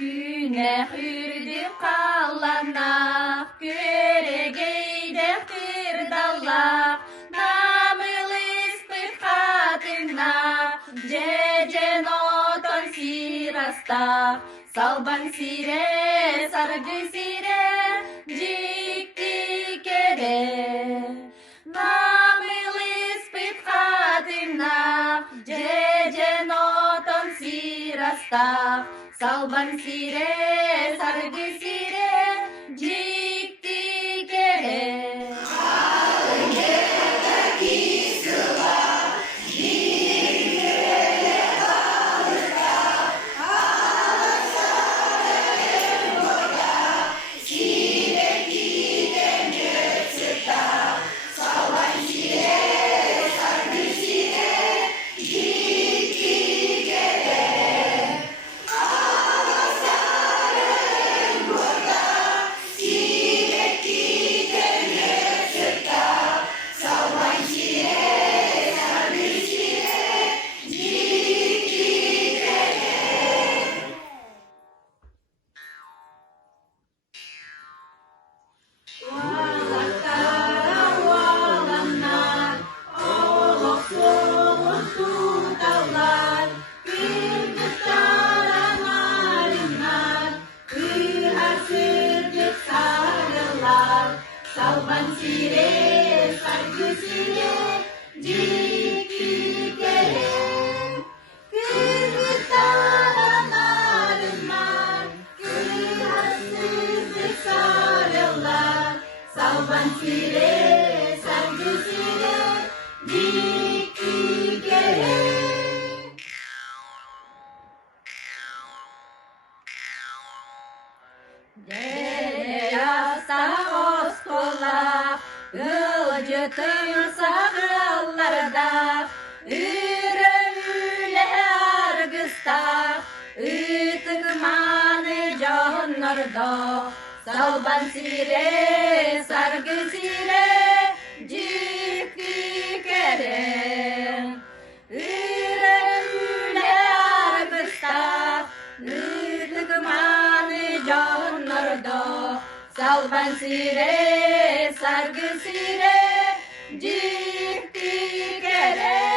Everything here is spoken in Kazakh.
Күне хүрді қаланақ, көрегейді қырдалақ, намылыс пырқатынақ, жежен отон сирастақ, салбан сире, саргы сире, жикті кере. Намылыс пырқатынақ, жежен отон сирастақ, салбан сире, саргы сире, жикті кере. Салбан сире, саргы сире, жикті кере. Кыргызстан арынар, кыргызсыздык сарылар. Салбан сире, саргы сире, жикті кере. Gılcıtın sağıllarda, ürüyle argısta, ıtıkmanı canlarda. Salban sire, sargı sire, cikti kere. Ürüyle argısta, ıtıkmanı canlarda. Salban sire, sargı sire, cikti kere.